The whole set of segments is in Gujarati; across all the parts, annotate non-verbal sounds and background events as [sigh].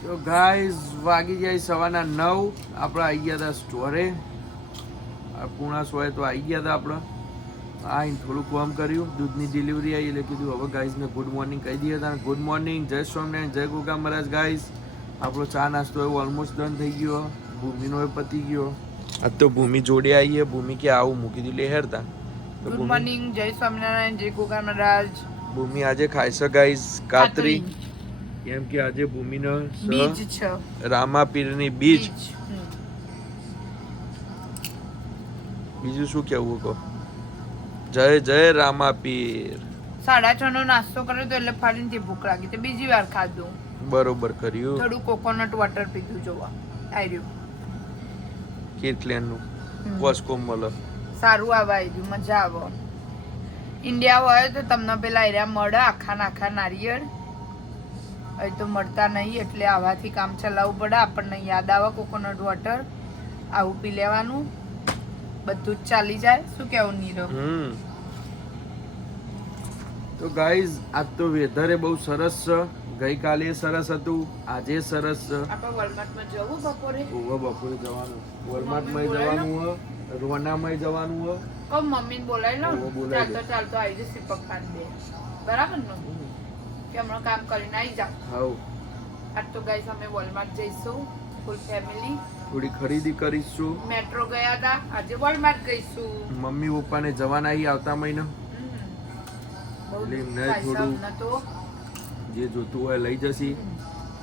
તો ગાઈઝ વાગી જાય સવારના નવ. આપણે આવી ગયા હતા સ્ટોરે. આ પૂણા સોએ તો આવી ગયા હતા આપણે. આઈને થોડું કામ કર્યું. દૂધની ડિલિવરી આવી એટલે કીધું હવે ગાઈઝને ગુડ મોર્નિંગ કહી દઈએ હતા ગુડ મોર્નિંગ જય સ્વામિનારાયણ જય ગોગા મહારાજ ગાઈઝ આપણો ચા નાસ્તો એવો ઓલમોસ્ટ ડન થઈ ગયો. ભૂમિનો એ પતી ગયો. આ તો ભૂમિ જોડે આવીએ. ભૂમિ કે આવું મૂકી દીધું લેહેરતા ગુડ ભૂમિ મોર્નિંગ જય સ્વામિનારાયણ જય ગોગા મહારાજ. ભૂમિ આજે ખાય છે ગાઈઝ કાતરી કેમ કે આજે ભૂમિનો બીજ છે. રામાપીરની બીજ. બીજું શું કેવું કહો? જય જય રામાપીર. સાડા છ નો નાસ્તો કર્યો તો એટલે ફરીને તે ભૂખ લાગી. તો બીજી વાર ખાધું. બરોબર કર્યું. થોડું કોકોનટ વોટર પીધું જોવા. આવ્યું કેટલેનું. કોસ્કો મળે. સારું આવા આવ્યું મજા આવે. ઇન્ડિયા હોય તો તમને પેલા એરિયા મળે આખા નાખા નારિયેળ. અહીં તો મળતા નહીં એટલે આવાથી કામ ચલાવવું પડે. આપણને યાદ આવે કોકોનટ વોટર આવું પી લેવાનું. બધું જ ચાલી જાય. શું કેવું નીરવ? તો ગાઈઝ આજ તો વેધરે બહુ સરસ છે. ગઈકાલે સરસ હતું. આજે સરસ છે. આપણે વોલમાર્ટમાં જવું બપોરે? ઓવે બપોરે જવાનું. વોલમાર્ટમાં જવાનું હ રોનામાં જવાનું હોય. કહો મમ્મીને બોલાવી લો. ચાલતો ચાલતો આવી જશે પપ્પાને બે. બરાબર ને? કે હમણાં કામ કરીને આવી જાઓ. હાઉ. આજ તો ગાઈસ અમે વોલમાર્ટ જઈશું ફૂલ ફેમિલી થોડી ખરીદી કરીશું. મેટ્રો ગયા હતા આજે વોલમાર્ટ ગઈશું. મમ્મી પપ્પાને જવાના અહીં આવતા મહિના. એટલે એમને થોડું- તો. જે જોતું હોય લઈ જશી.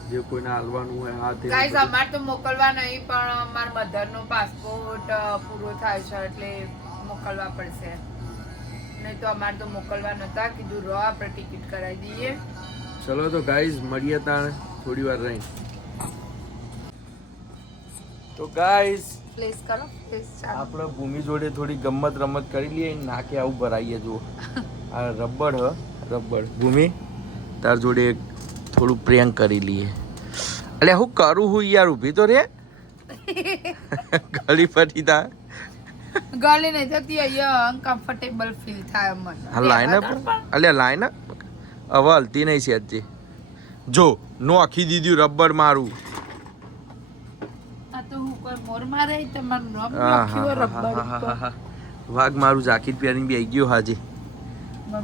જે કોઈને હાલવાનું હોય હાથે ગાઈસ અમાર તો મોકલવા નહીં પણ અમાર મધરનો પાસપોર્ટ પૂરો થાય છે એટલે મોકલવા પડશે. નહીં તો અમારે તો મોકલવા નતા કીધું રહો આપણે ટિકિટ કરાવી દઈએ. ચલો તો ગાઈઝ મળીએ તાણ થોડી વાર રહી તો ગાઈઝ પ્લેસ કરો પ્લેસ આપણે ભૂમિ જોડે થોડી ગમત રમત કરી લઈએ નાખે આવું ભરાઈએ જુઓ. [laughs] આ રબડ હ રબડ. ભૂમિ તાર જોડે થોડું પ્રેંક કરી લઈએ. એટલે હું કરું હું યાર ઊભી તો રે? [laughs] ગળી ફરી તા ગળે નહીં થતી અહીંયા અનકમ્ફર્ટેબલ ફીલ થાય મને હા લાઈન અલ્યા લાઈન હવે હલતી નહીં છે હજી. જો નોખી દીધું રબર મારું. વાઘ મારું જાકીટ પહેરીને બી આવી ગયો હાજી.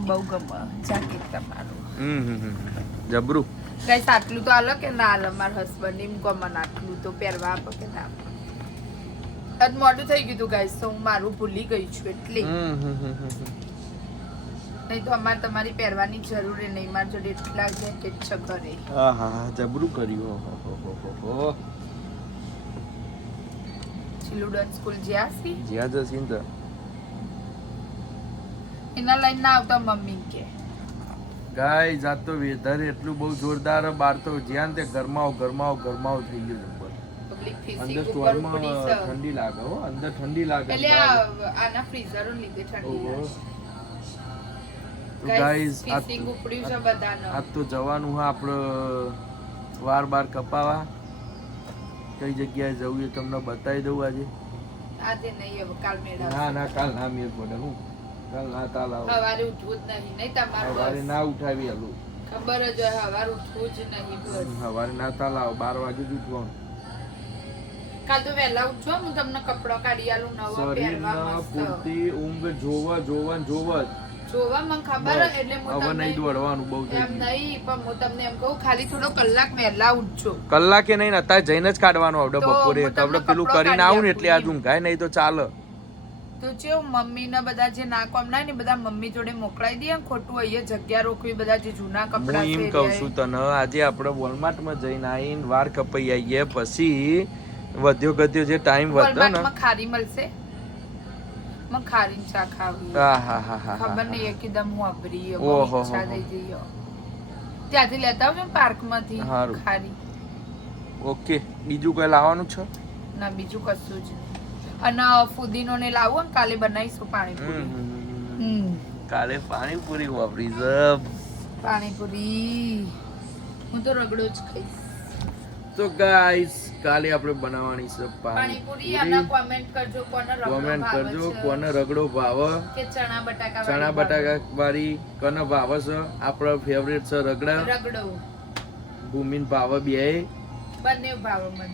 બહુ ગમે જાકેટ તમારું. હમ. જબરું. કઈ આટલું તો આલો કે ના આલો? મારા હસબન્ડ એમ ગમે આટલું તો પહેરવા આપો કે ના આજ મોડું થઈ ગયું તું ગાઈસ તો હું મારું ભૂલી ગઈ છું એટલે. નહીં તો અમારે તમારી પહેરવાની જરૂર નહીં મારા જોડે એટલા જેકેટ છે ઘરે હા જબરું કર્યું હો, હો, હો, હો. ચિલુડન સ્કૂલ જ્યાં સી જ્યાં તો. એના લાઈન ના આવતા મમ્મી કે ગાઈઝ આ તો વેધર એટલું બહુ જોરદાર બાર તો જ્યાં તે ગરમાવ ગરમાવ ગરમાવ થઈ ગયું. પબ્લિક અંદર ઉપર સ્ટોરમાં ઠંડી લાગે હો અંદર ઠંડી લાગે એટલે આના ફ્રીઝરો લીધે ઠંડી લાગે. તો Guys, ગાઈઝ આ ફિશિંગ ઉપડ્યું છે બધાનો. આજ તો જવાનું હા આપણે વાર બાર કપાવા. કઈ જગ્યાએ જવું એ તમને બતાવી દઉં આજે. આજે નહીં હવે કાલ મેળા ના ના કાલ ના મેળ પડે હું. કાલ ના તાલ આવો. સવારે ઉઠવું જ નહીં નહીં તમારું સવારે ના ઉઠાવી આલું ખબર જ હોય સવારે ઉઠવું જ નહીં બસ. ના તાલ આવો બાર વાગે જ ઉઠવાનું. કાલ તો વહેલા ઉઠજો હું તમને કપડો કાઢી આલું નવો પહેરવા મસ્ત. પૂરતી ઊંઘ જોવા જોવા જોવા જોવા મને ખબર એટલે હું હવે નહીં દોડવાનું બહુ એમ નહીં પણ હું તમને એમ કહું ખાલી થોડો કલાક વહેલા ઉઠજો. કલાકે નહીં ને અત્યારે જઈને જ કાઢવાનું આવડે તો બપોરે. આપણે પેલું કરીને આવું ને એટલે આજ. ઊંઘાય નહીં તો ચાલે. તો છે મમ્મી ને બધા જે ના કોમ ના ને બધા મમ્મી જોડે મોકલાઈ દે ખોટું અહીંયા જગ્યા રોકવી બધા જે જૂના હું કપડા એમ કહું છું તને આજે આપણે વોલમાર્ટમાં જઈને આવીને વાર કપાઈ આવીએ પછી વધ્યો ગધ્યો જે ટાઈમ વધતો ને. ખારી મળશે. મને ચા ખાવી. હા હા હા હા ખબર નહીં એકદમ હું અભરી ઓહો, ઈચ્છા હો, હો. થઈ જઈ ત્યાંથી લેતા આવજો પાર્ક ખારી. ઓકે બીજું કઈ લાવવાનું છે? ના બીજું કશું જ અને ફુદીનો ને લાવો ને કાલે બનાવીશું પાણીપુરી. કાલે પાણીપુરી વાપરી જબ. પાણીપુરી. હું તો રગડો જ ખાઈશ. તો ગાઈસ કાલે આપણે બનાવવાની છે પાણીપુરી કોમેન્ટ કરજો કોને રગડો કોમેન્ટ કરજો કોને રગડો ભાવ. કે ચણા બટાકા ચણા બટાકા વાળી કને ભાવ છે? આપણો ફેવરેટ છે રગડા. રગડો. ભૂમિન ભાવ બે. બંને ભાવ મને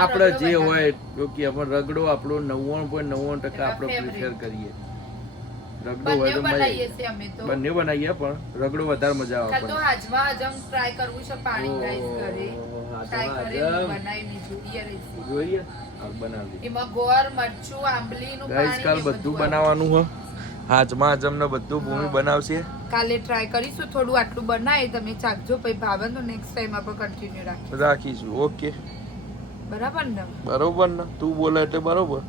આપણે જે હોય તો કે આપણે રગડો આપણો નવ્વાણું પોઈન્ટ નવ્વાણું ટકા આપણો Favorite. કરીએ. રગડો હોય તો મજા બંને બનાવીએ પણ રગડો વધારે મજા આવે તો. હાજમાં ટ્રાય કરવું છે પાણી ઘરે. ઓહો, ટ્રાય હાજમ બનાવીને જોઈએ રેસીપી જોઈએ હાલ એમાં ગોળ મરચું આંબલીનું પાણી કાલ બધું બનાવવાનું હો. હાજમાં હાજમ બધું ભૂમિ બનાવશે. કાલે ટ્રાય કરીશું થોડું આટલું બનાવી તમે ચાખજો પછી ભાવન તો નેક્સ્ટ ટાઈમ આપણે કન્ટિન્યુ રાખીએ રાખીશું ઓકે. બરાબર ને? બરોબર ને? તું બોલે એટલે બરોબર.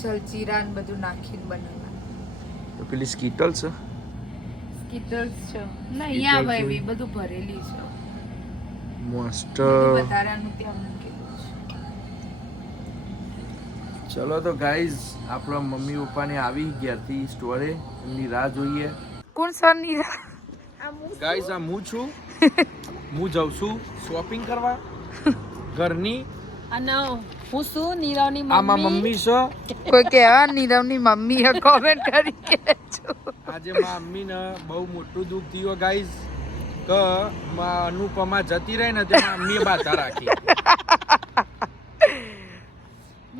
જલજીરા ને બધું નાખીને બનાવવાનું. તો પેલી સ્કીટલ છે? સ્કીટર્સ છે. ના અહીંયા એવી બધું ભરેલી છે. છે. ચલો તો ગાઈઝ આપણા મમ્મી પપ્પાને આવી ઘેરથી સ્ટોરે એમની રાહ જોઈએ. કોણ સર નીરા ગાઈઝ આ હું છું. હું જાઉં છું શોપિંગ કરવા. ઘરની. અને હું શું નીરવની આમાં મમ્મી. છે. કોઈ કે આ નીરવની મમ્મી કોમેન્ટ કરી કે આજે મમ્મીને બહુ મોટું દુઃખ થયું ગાઈઝ કે માં અનુપમા જતી રહી ને તેમાં મમ્મીએ બાધા રાખી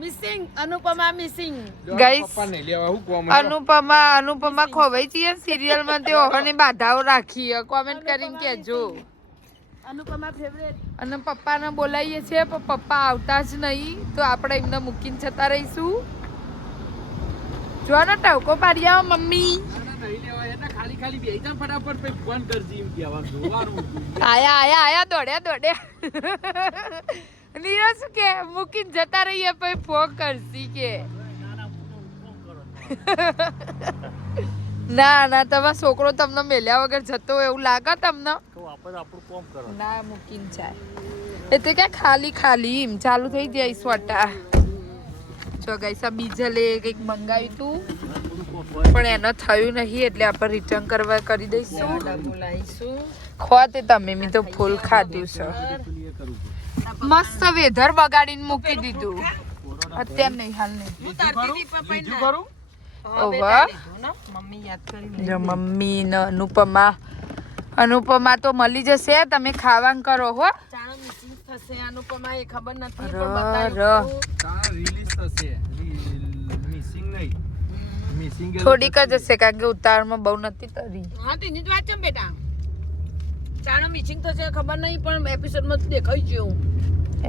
મિસિંગ અનુપમા મિસિંગ ગાઈસ પપ્પા લેવા હું કોમ અનુપમા અનુપમા ખોવાઈ છે સિરિયલમાં તે ઓહને બાધાઓ રાખી કોમેન્ટ કરીને કેજો અનુપમા ફેવરેટ અને પપ્પાને બોલાવીએ છીએ પણ પપ્પા આવતા જ નહીં તો આપણે એમને મૂકીને જતા રહીશું. જો ને ટવકો પાડી આવો મમ્મી. ખાલી ખાલી બેહી. જા ફટાફટ પે ફોન કરજી એમ કહેવાનું જોવાનું આયા આયા આયા દોડ્યા દોડ્યા નીરજ કે મૂકીને જતા રહીએ પે ફોન કરશી કે. ના ના તમારો છોકરો તમને મેલ્યા વગર જતો હોય એવું લાગે તમને? ના મૂકીને જાય. એ તો કે ખાલી ખાલી એમ. ચાલુ થઈ જાય સ્વટા. જો ગઈસા બીજલે કંઈક મંગાવ્યું તું. પણ એનો થયું નહીં એટલે આપણે રિટર્ન કરવા કરી દઈશું. બોલાવીશું ખો તે તમે મેં તો ફૂલ ખાધું છે. મસ્ત વેધર બગાડીને મૂકી દીધું. અત્યારે નહીં હાલ નહીં. મમ્મી યાદ કરી જો મમ્મી ને અનુપમા. અનુપમા તો મળી જશે તમે ખાવાનું કરો હો. થશે. અનુપમા એ ખબર નથી પણ બતાવ્યું રિલીઝ થશે. મિસિંગ નહીં. મિસિંગ થોડીક જ હશે કારણ કે ઉતાવળમાં બહુ નથી તરી હા તેની જ વાત છે બેટા. ચાણો મિસિંગ છે ખબર નહીં પણ એપિસોડમાં તો દેખાઈ ગયો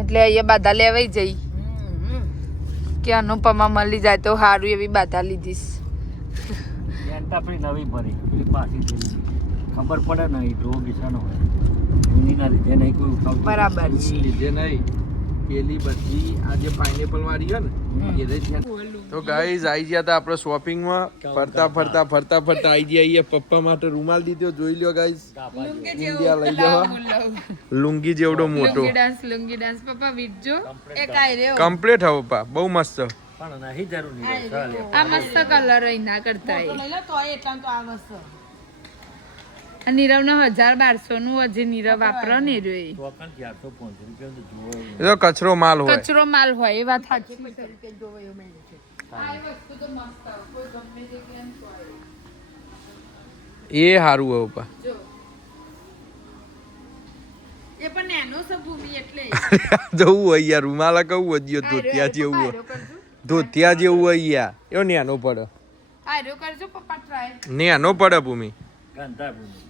એટલે અહીંયા બાધા લેવાઈ જઈ. કે અનુપમા મળી જાય તો સારું એવી બાધા લીધીશ. નવી ભરી પાછી ખબર પડે ને એ રોગ ઈશાનો હોય ઊંઘીના લીધે નહીં કોઈ બરાબર. છે લીધે નહીં. પેલી બધી આ જે પાઇનેપલ વાળી છે ને એ રહી છે. તો ગાઈઝ આવી ગયા હતા આપણે શોપિંગમાં ફરતા ફરતા ફરતા ફરતા આવી ગયા અહીંયા પપ્પા માટે રૂમાલ દીધો જોઈ લ્યો ગાઈઝ ઇન્ડિયા લઈ જવા. લુંગી જેવડો મોટો. ડાન્સ લુંગી ડાન્સ પપ્પા વીટજો એક આઈ રહ્યો? કમ્પ્લીટ હવે પપ્પા બહુ મસ્ત. પણ નહીં જરૂર નહીં આ મસ્ત કલર ના કરતા તો તો એટલા તો આ વસ્તુ આ નીરવ નો હજાર બારસો નું હજી નીરવ વાપરો ને જુઓ એ. તો કચરો માલ હોય. કચરો માલ હોય એ વાત સાચી. એ સારું હોય એટલે. જવું હોય યાર રૂમાલા કહું હજી ધોતિયા જેવું હોય. ધોતિયા જેવું હોય યાર એવો નેનો પડે. નેનો પડે ભૂમિ. ગંધા ભૂમિ.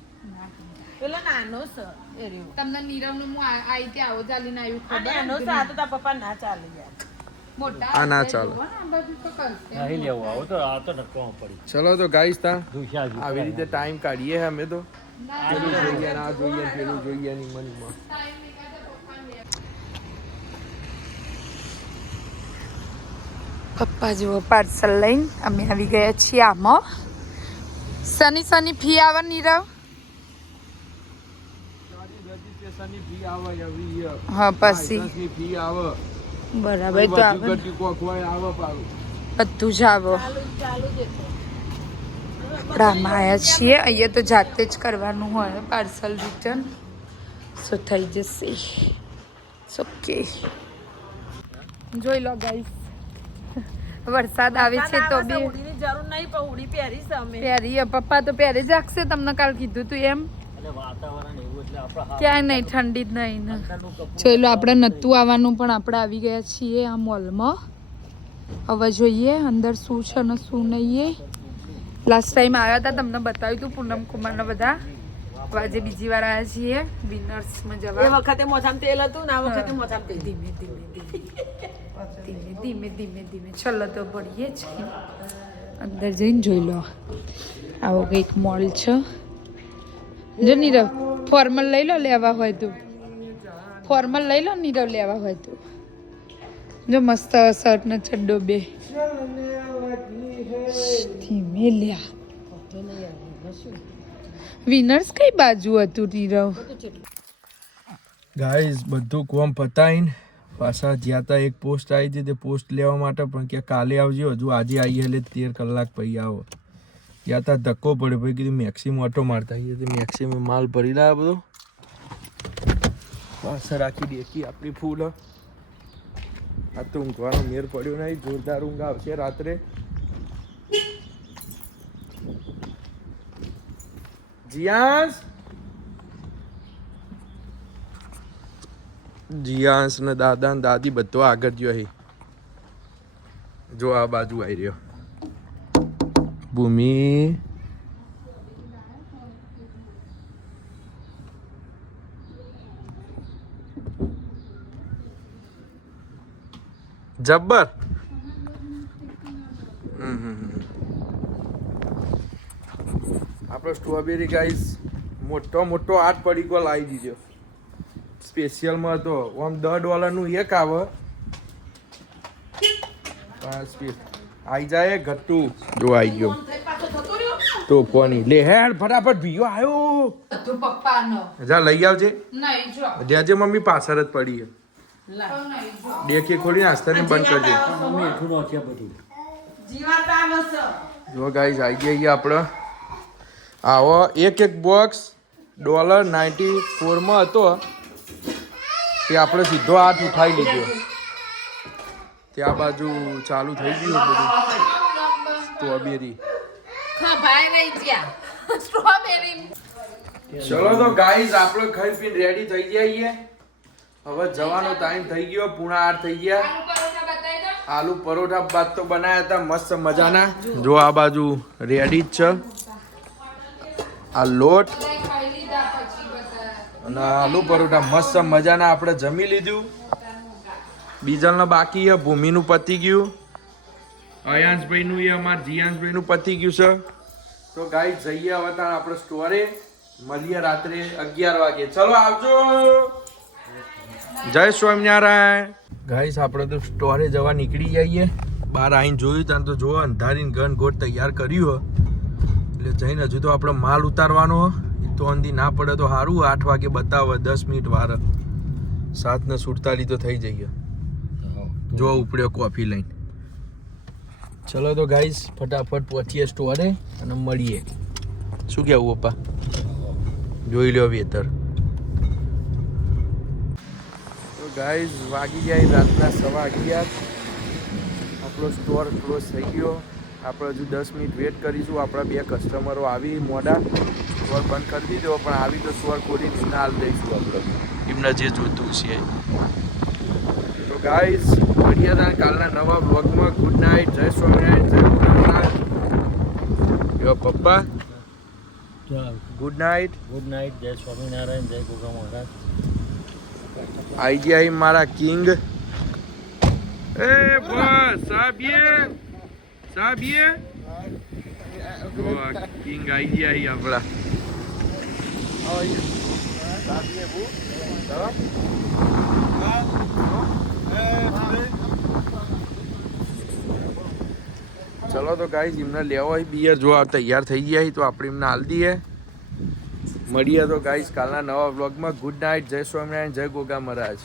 પેલો નાનો છે એ રહ્યો. તમને નીરવનું હું આઈ ત્યાં આવો ચાલીને આવ્યું ખબર? નાનો છે આ તો તારા પપ્પા ના ચાલે યાર. આ ના ચાલે. જુઓ ને, આ બધું તો કરશે. નહીં લેવું આવો તો આ તો નકવામાં પડી. ચલો તો ગાઈસ તા આવી રીતે ટાઈમ કાઢીએ અમે તો. પેલું જોઈએ ને. જોઈએ પેલું જોઈએ ની મનીમાં. પપ્પા જુઓ પાર્સલ લઈને અમે આવી ગયા છીએ આમાં. શનિ શનિ ફી આવે નીરવ? રજીસ્ટ્રેશનની ફી આવે એવરી યર હા પછી. ફી આવે. બરાબર તો આવે કોક હોય આવે પાડું બધું જ આવો. આવ્યા છીએ અહીંયા તો જાતે જ કરવાનું હોય પાર્સલ રિટર્ન સો થઈ જશે. ઓકે જોઈ લો ગાઈસ વરસાદ આવે છે તો બી. જરૂર નહીં પણ ઉડી પહેરી છે અમે. પહેરી પપ્પા તો પહેરી જ રાખશે તમને કાલ કીધું તું એમ. એટલે વાતાવરણ એવું એટલે આપણે હા ક્યાંય નહીં ઠંડી જ નહીં ને. જોઈ લો આપણે નહોતું આવવાનું પણ આપણે આવી ગયા છીએ આ મોલમાં. હવે જોઈએ અંદર શું છે ને શું નહીં લાસ્ટ ટાઈમ આવ્યા હતા તમને બતાવ્યું હતું પૂનમ કુમારના બધા. હવે આજે બીજી વાર આવ્યા છીએ વિનર્સમાં એ વખતે મોઢામાં તેલ હતું ને આ વખતે મોઢામાં તેલ. ધીમે ધીમે ધીમે. ધીમે ધીમે ધીમે ધીમે. ચલો તો પડીએ છીએ. અંદર જઈને જોઈ લો. આવો કંઈક મોલ છે. જો નીરવ ફોર્મલ લઈ લો, લેવા હોય તો. ફોર્મલ લઈ લો, નીરવ લેવા હોય તો. જો મસ્ત શર્ટ ને ચડ્ડો બે. ધીમે લ્યા વિનર્સ કઈ બાજુ હતું, નીરવ? ગાઈઝ બધું કોમ પતાવીને પાછા જ્યાં ત્યાં એક પોસ્ટ આવી હતી, તે પોસ્ટ લેવા માટે પણ કે કાલે આવજો, હજુ આજે આવી એટલે તેર કલાક પછી આવો. ત્યાં તા ધક્કો પડ્યો. ભાઈ કીધું મેક્સિમ ઓટો મારતા તો મેક્સિમ માલ ભરી લાવ્યા બધો. પાછળ રાખી દેખી આપણી ફૂલ. આ તો ઊંઘવાનો મેર પડ્યો નહીં. જોરદાર ઊંઘ આવશે રાત્રે. જીયાસ! જીયાસ ને દાદા ને દાદી બધો આગળ ગયો અહીં. જો આ બાજુ આવી રહ્યો. ભૂમિ. જબ્બર. આપણો સ્ટ્રોબેરી ગાઈસ, મોટો મોટો આઠ પડીકો લાવી દીધો. સ્પેશિયલમાં હતો આમ દસ ડોલરનું એક આવે. આવી જાય ઘટ્ટું. જો આવી ગયો. તો કોની? લે હેડ ફટાફટ ભીયો આવ્યો તું પપ્પાનો. જા લઈ આવજે. નહીં જો. જાજે મમ્મી પાછળ જ પડી છે ડેકે ખોલી નાસ્તાને બંધ કરજે. મીઠું નોખ્યા બધું. જો ગાઈસ આવી ગયા આપણે. આવો એક એક બોક્સ ડોલર નાઇન્ટી ફોરમાં હતો. તે આપણે સીધો હાથ ઉઠાવી લીધો. ત્યાં બાજુ ચાલુ થઈ ગયું બધું. સ્ટ્રોબેરી. ભાઈ રહી ગયા. સ્ટ્રોબેરી. ચલો તો ગાઈઝ આપણે ખાઈ પીને રેડી થઈ જઈએ હવે જવાનો ટાઈમ થઈ ગયો પૂણા આઠ થઈ ગયા. આલુ પરોઠા બાદ તો બનાવ્યા હતા મસ્ત મજાના. જો. આ બાજુ રેડી જ છે. આ લોટ અને આલુ પરોઠા મસ્ત મજાના આપણે જમી લીધું. બીજલનો બાકી છે ભૂમિનું પતી ગયું. અયાંશભાઈનું એ અમારા જીયાંશભાઈનું પતી ગયું છે. તો ગાઈ જઈએ હવે ત્યાં આપણે સ્ટોરે. મળીએ રાત્રે અગિયાર વાગે. ચલો આવજો. જય સ્વામિનારાયણ. ગાઈસ આપણે તો સ્ટોરે જવા નીકળી જઈએ. બહાર આવીને જોયું ત્યાં તો જો અંધારીને ગન ગોટ તૈયાર કર્યું એટલે જઈને હજુ તો આપણે માલ ઉતારવાનો એ તો અંધી ના પડે તો સારું આઠ વાગે બતાવે દસ મિનિટ વાર. સાતને સુડતાલી તો થઈ જઈએ. જો ઉપડ્યો કોફી લઈને ચલો તો ગાઈસ ફટાફટ પહોંચીએ સ્ટોરે અને મળીએ. શું કહેવું પપ્પા? જોઈ લ્યો વેતર તો ગાઈસ વાગી જાય રાતના સવા અગિયાર. આપણો સ્ટોર ક્લોઝ થઈ ગયો. આપણે હજુ દસ મિનિટ વેટ કરીશું. આપણા બે કસ્ટમરો આવી મોડા. સ્ટોર બંધ કરી દીધો પણ આવી તો સ્ટોર ખોલી ના હાલ દઈશું આપણે. એમને જે જોતું છે. તો ગાઈસ મળીએ હતા કાલના નવા બ્લોગમાં ગુડ નાઇટ જય સ્વામિનારાયણ જય ભોળાનાથ યો પપ્પા ચાલ. ગુડ નાઇટ ગુડ નાઇટ જય સ્વામિનારાયણ જય ગોગા મહારાજ. આઈજીઆઈ મારા કિંગ. એ બસ સાબીએ સાબીએ કિંગ આઈજીઆઈ આપણા. ચલો તો ગાઈસ, એમને લેવો હોય બિયર જો આ તૈયાર થઈ ગયા તો આપણે એમને હાલ દઈએ. મળીએ તો ગાઈશ કાલના નવા વ્લોગમાં. ગુડ નાઇટ જય સ્વામિનારાયણ, જય ગોગા મહારાજ.